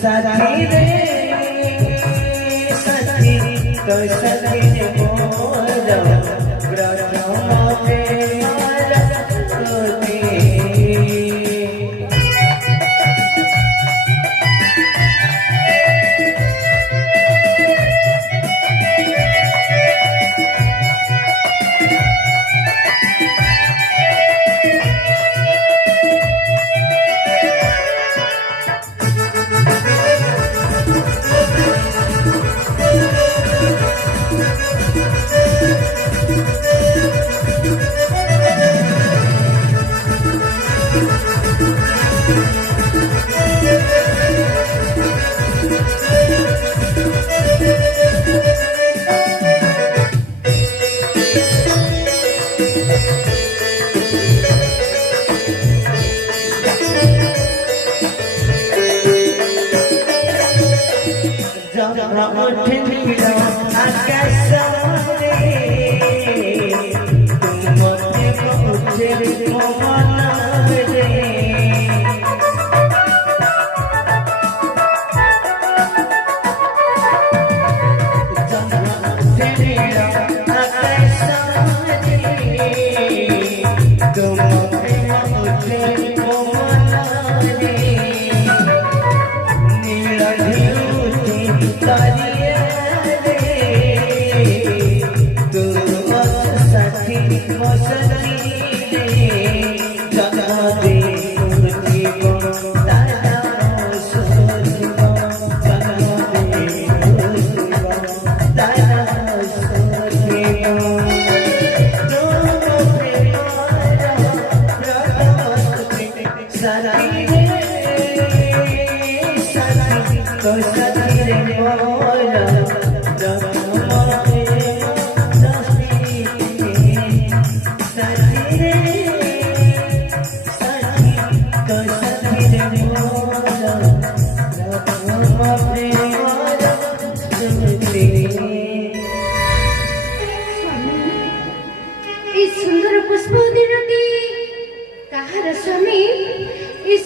सखी रे सखी तो सखी रे मोरा ब्रह्मा पे मारा होती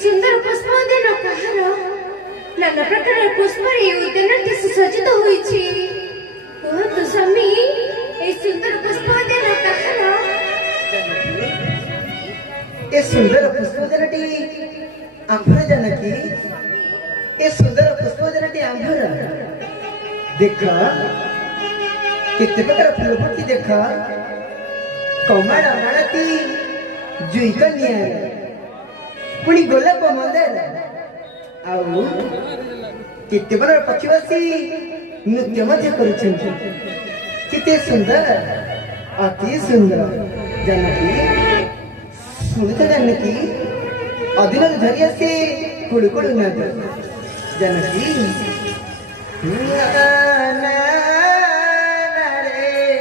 सुंदर पुष्पोद्यान कहार नाना प्रकार पुष्प उद्यान सज्जित होइछि तो स्वामी ए सुंदर पुष्पोद्यान कहार ए सुंदर पुष्पोद्यानटी आंभर जानकी ए सुंदर पुष्पोद्यानटी आंभर देखा केते प्रकार फूल फुटी देखा कमला मालती जुई कन्या पुणी गोलाप मंदार आउ केते बड़ पक्षीवासी नृत्य मध्य करुछन्ति केते सुंदर अति सुंदर जानकी सुनते जानकी अदिन धरी आसे कुड़कुड़ नाद जानकी ना ना रे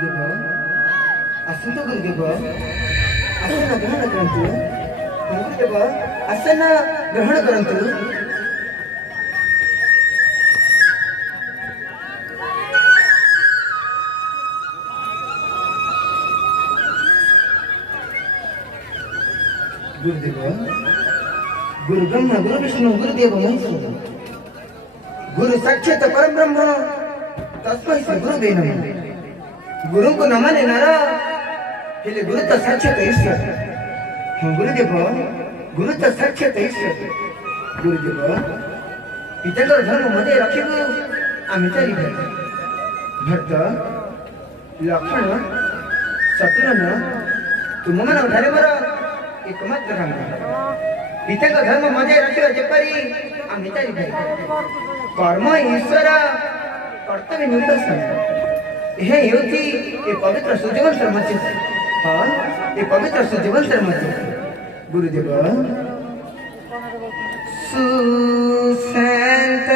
ଗୁରୁଦେବ ଆସନ୍ତୁ ଗୁରୁଦେବ ଆସନ ଗ୍ରହଣ କରନ୍ତୁ ଗୁରୁଦେବ ଆସନ ଗ୍ରହଣ କରନ୍ତୁ गुरुदेव गुरु ब्रह्मा गुरु विष्णु गुरुदेव महेश्वर गुरु साक्षात परम ब्रह्म तस्मै श्री गुरुवे नमः गुरु को न माने नर हेले गुरु तो साक्षात ईश्वर गुरुदेव गुरु तो साक्षात ईश्वर गुरुदेव पिताकर धर्म मजे रखिबु आमे चारि भाई भक्त लक्ष्मण शत्रुघ्न तुम मन घरे मर एकमात्र काम पिता का धर्म मजे रखिबा जेपरी आमे चारि भाई कर्म ईश्वर कर्तव्य निर्देशन यह हेउथी ए पवित्र सूर्यवंश मस्जिद हाँ ए पवित्र सूर्यवंश मस्जिद गुरुदेव सुशांत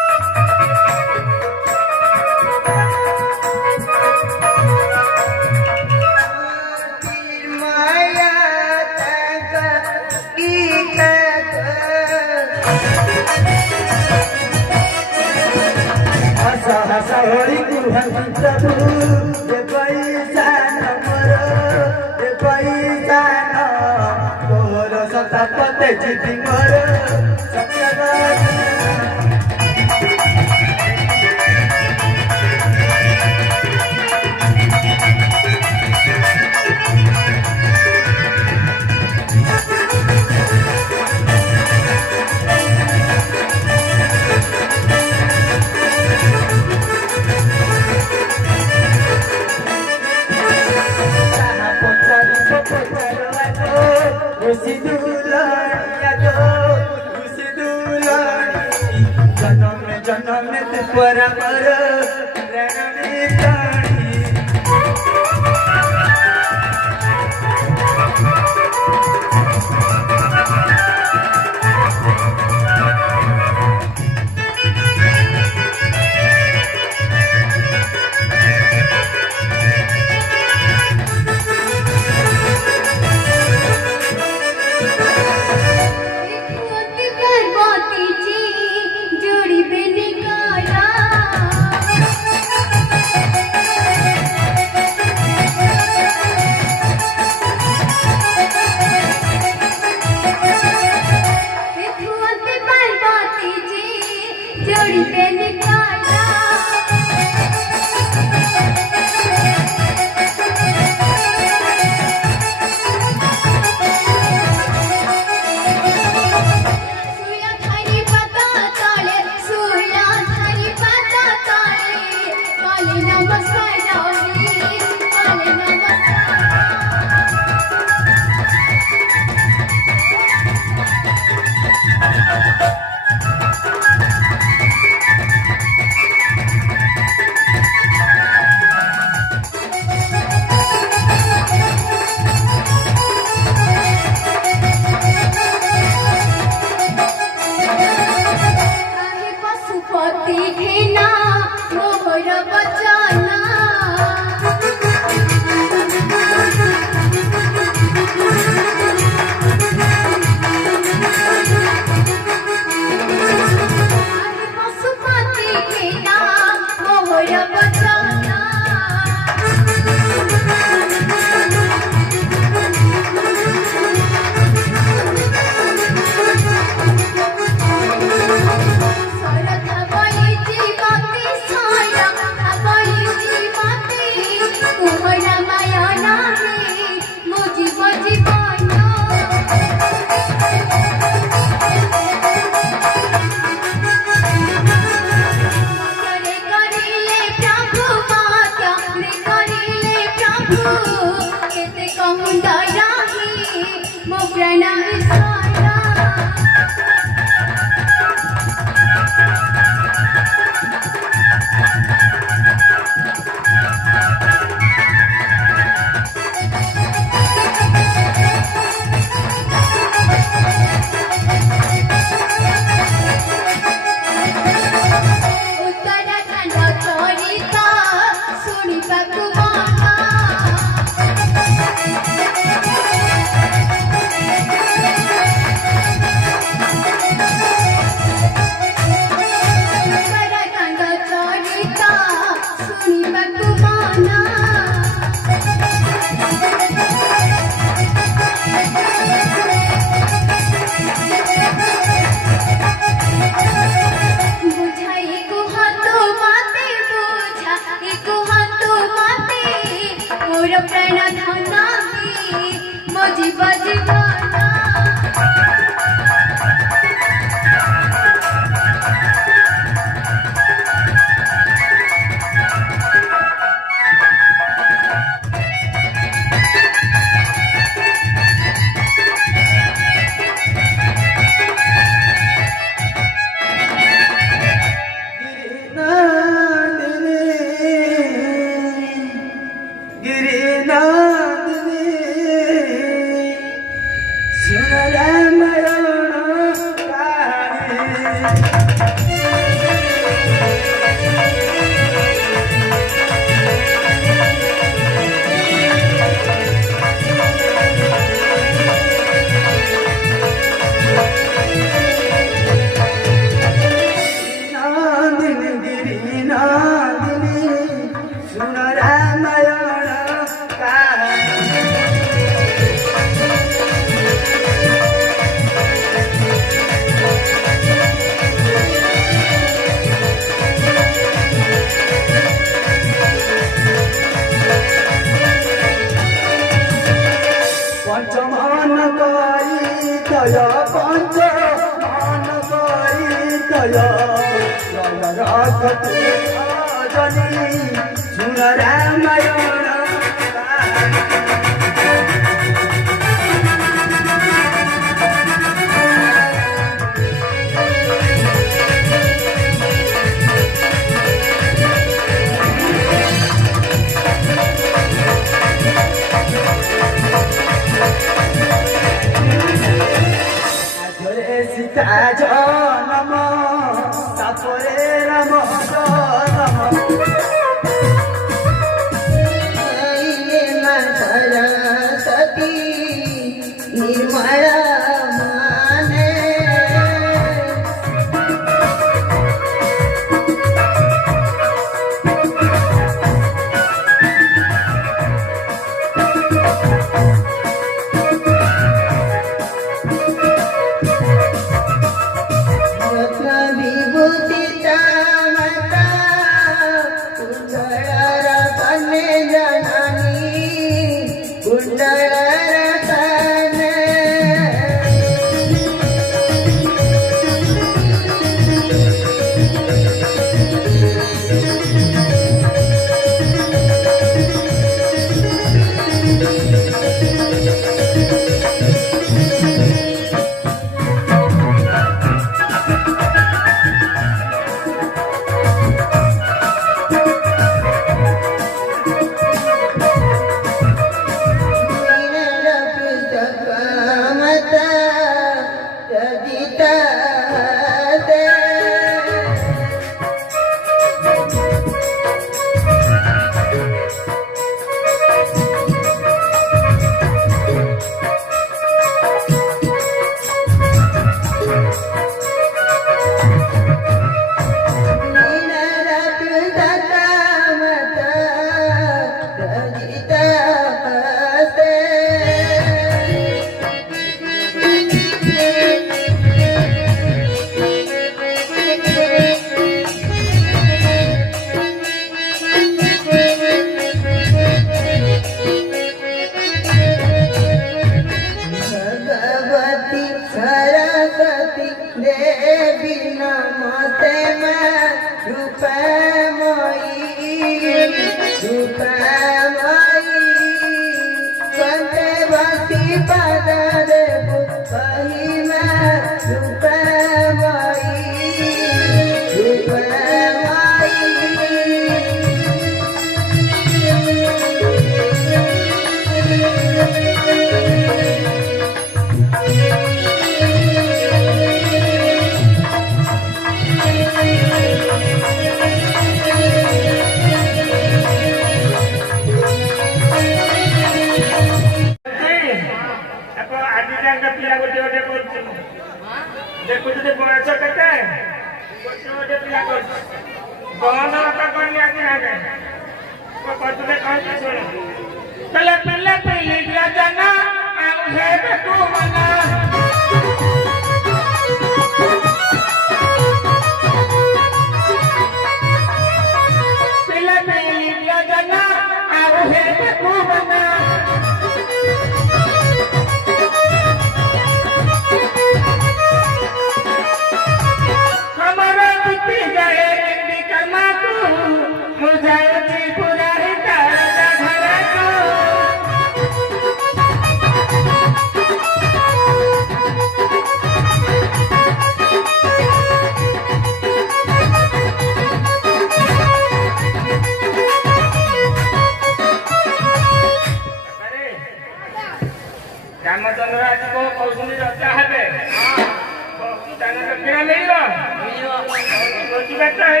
भोजी बात है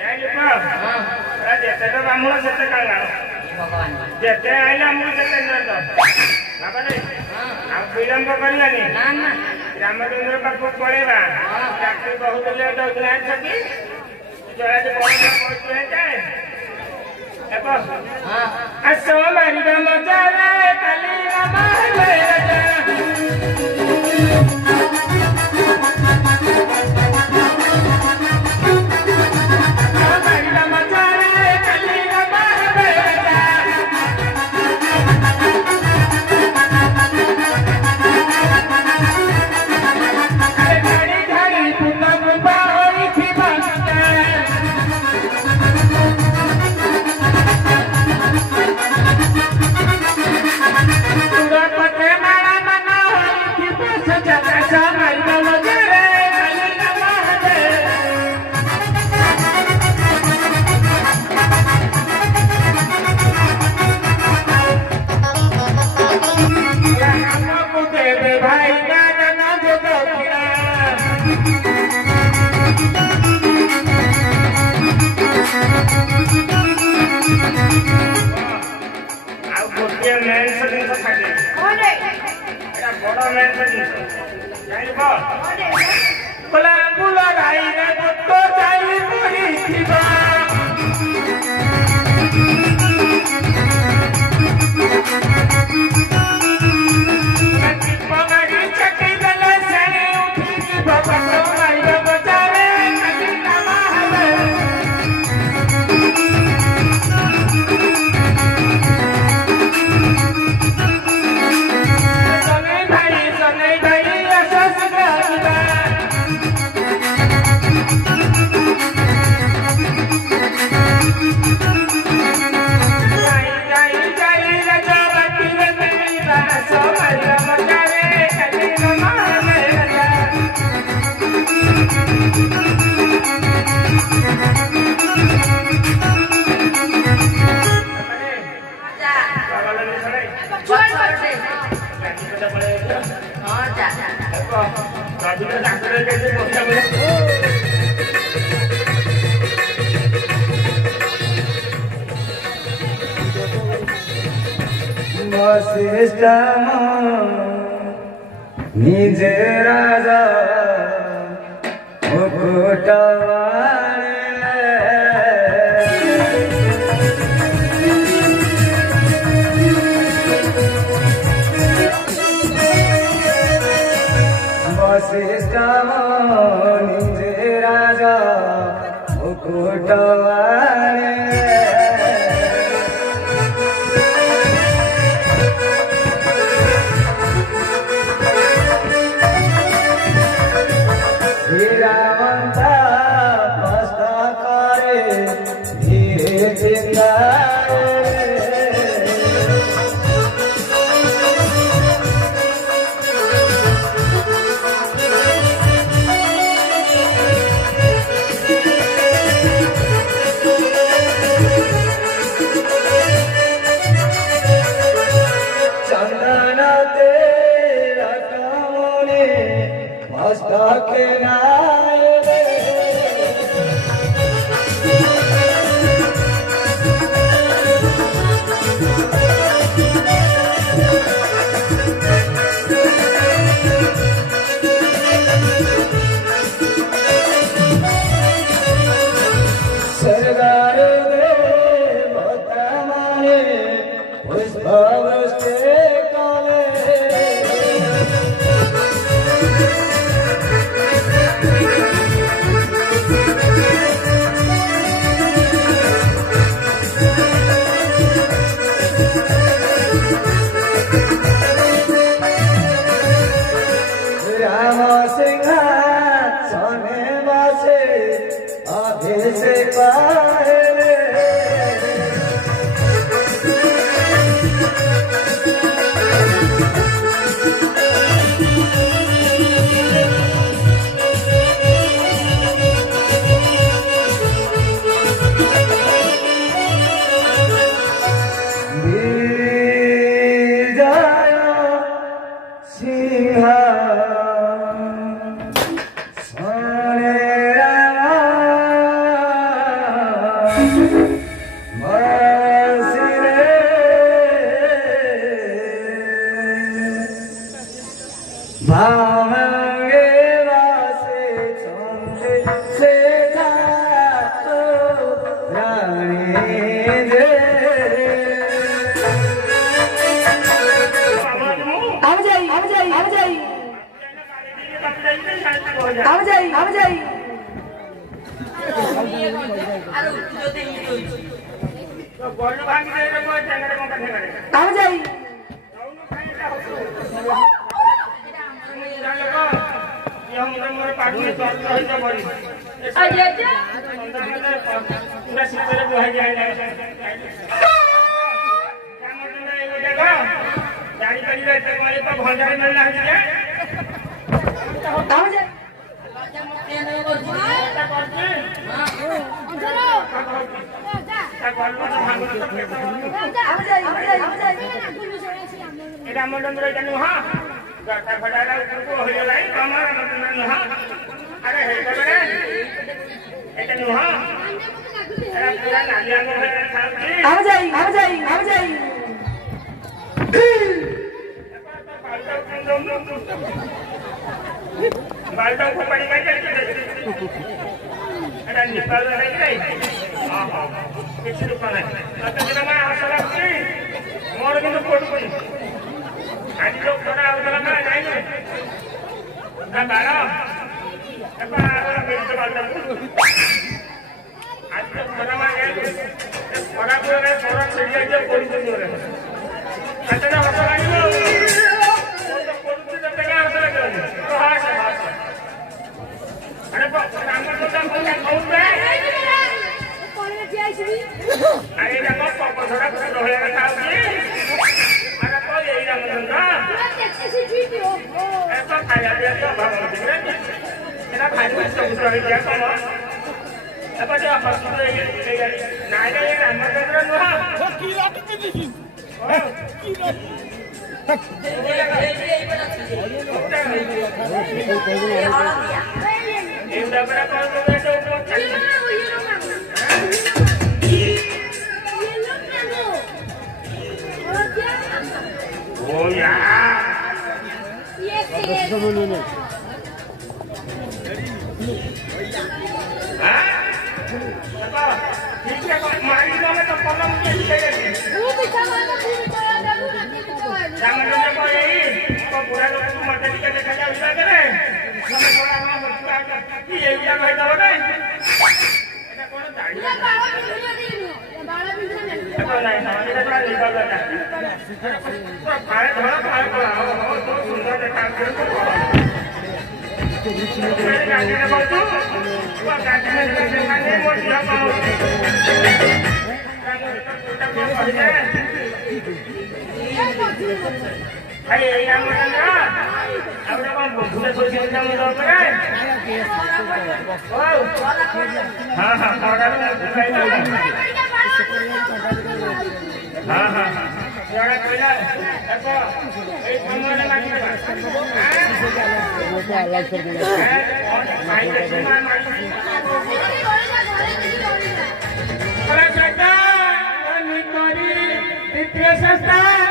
जाई पा हां जेते तो बामुण सेते कांगा भगवान जेते आइला मु सेते नंद बाबा रे हां आ विलंब करलानी ना ना रामचंद्र पाखु पळेबा डाक्टर बहुत लेट होतला छकी जरा जे बोल पहुंचे जाए एपो हां असो मारी मजा रे काली रामा रे वशिष्ठ निजे राजा वशिष्ठ निजे राजा मुकुटवाणे सिंहा सोने रामा मांगे वासे चंदे से जातो रानी दे આવ जाई आव जाई आव जाई आव जाई आव जाई તો ગોળ ભાંગી દે તો કોઈ જંગલે માં કંઠે કરે आव जाई જવનું ખાઈ તા લોકો યહ મોરે પાડુને તો રહી તો ભરી અજય અજય પૂરા સિત્તેરે બહાઈ જાય કામ તમે એવો દેખો ગાડી કરી રહે તો મારે તો ભંડારે મળના હી જાય आव जाई बालटा को पानी का चल ada निकाल रही नहीं हां हां किसी दुकान है आता जरा मैं हौसला की मोर के तो कोट कोई आज लोग थोड़ा हौसला कर नहीं ना बारा अब आला बेच बालटा आज तो थोड़ा मैं गए थोड़ा पूरा थोड़ा चिड़िया जो कोई कोई हो रहा है आता ना हौसला नहीं तो कोट से जब तक हौसला कर तो हां से अरे बाप काम तो काम बहुत है કોણે જે આવી अरे देखो पापा थोड़ा कुछ रोहे का था जी अरे तो यही रंग ना પૂરા ટેક્સી સીટી પીઓ ऐसा खाया दिया तो भगवान जी ने मेरा भाई को सब कुछ रह गया तो अब जो हॉस्पिटल ये नहीं नहीं रामचंद्र नुहा वो की रात की दी ये उड़ा बड़ा कौन तो बैठो Oh ya. Yes, yes. Apa? Jika mari kami ke kolam ini saja. Dulu bisa mana dulu saya dulu nanti bisa mana. Jangan lupa kau ini. Kau bukan orang tu mata kita kerja bisa kan? Kami orang orang berjuang kaki yang baik tahu kan? Kita kau nak tanya. Ya bawa pintunya dulu. Ya bawa pintunya. Apa lain? Kita cuma lihat saja. Kalau kalau tu sudah dekat tu. Kita jangan lupa tu. Wah, kita jangan lupa dia mau. Hey, yang mana? Aku dah pun sudah sosial kamu tahu kan? Oh, ha ha, orang dah bukan lagi. Ha ha, jangan kaya. Apa? Kamu ada lagi tak? Kalau kita menikmati itu sesat.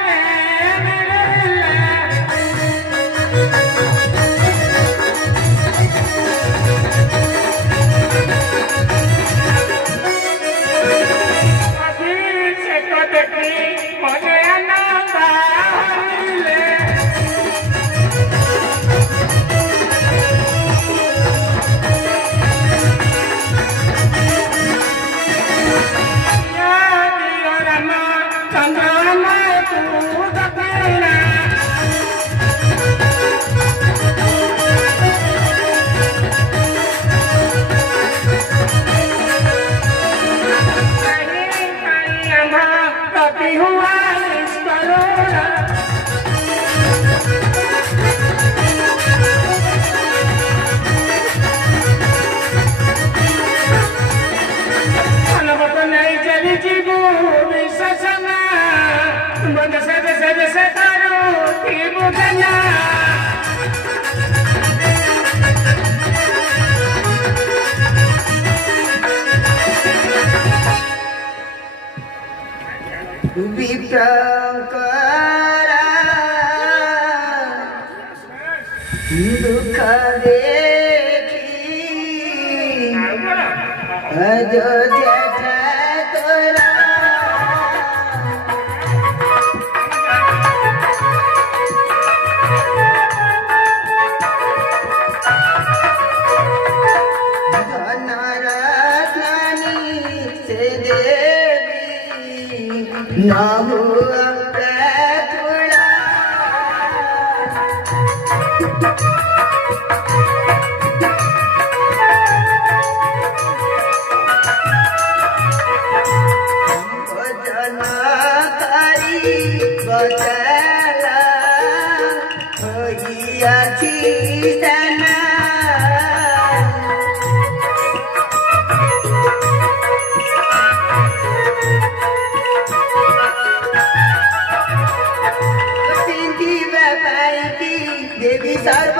दुख देखी ଆଉ କଣ अयोध्या ठाकुरा धनरत्नानी से देवी न हुआ थोड़ा जनकारी बचला होइया चीजना सिंधी बाबाई की देवी सर्व